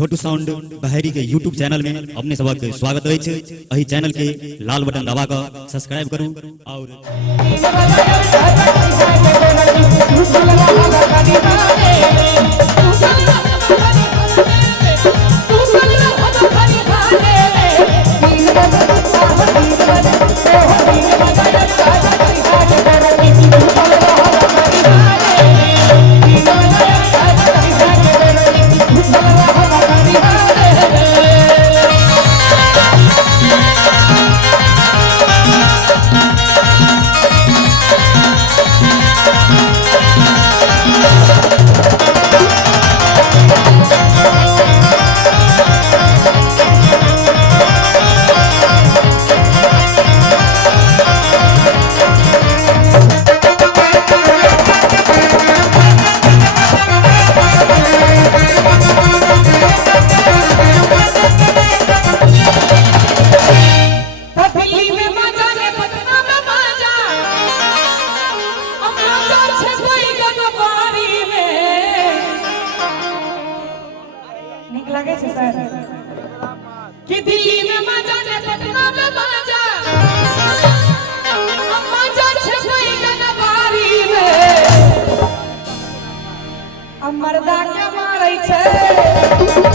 छोटू साउंड बहरी के YouTube channel में अपने सबक स्वागत है। अही चैनल के लाल बटन दबा कर सब्सक्राइब करूं और लगे छे सर कि दिल्ली में मजा ने पटना में मजा मजा छे कोई गनबारी में मर्दा के मारै छे।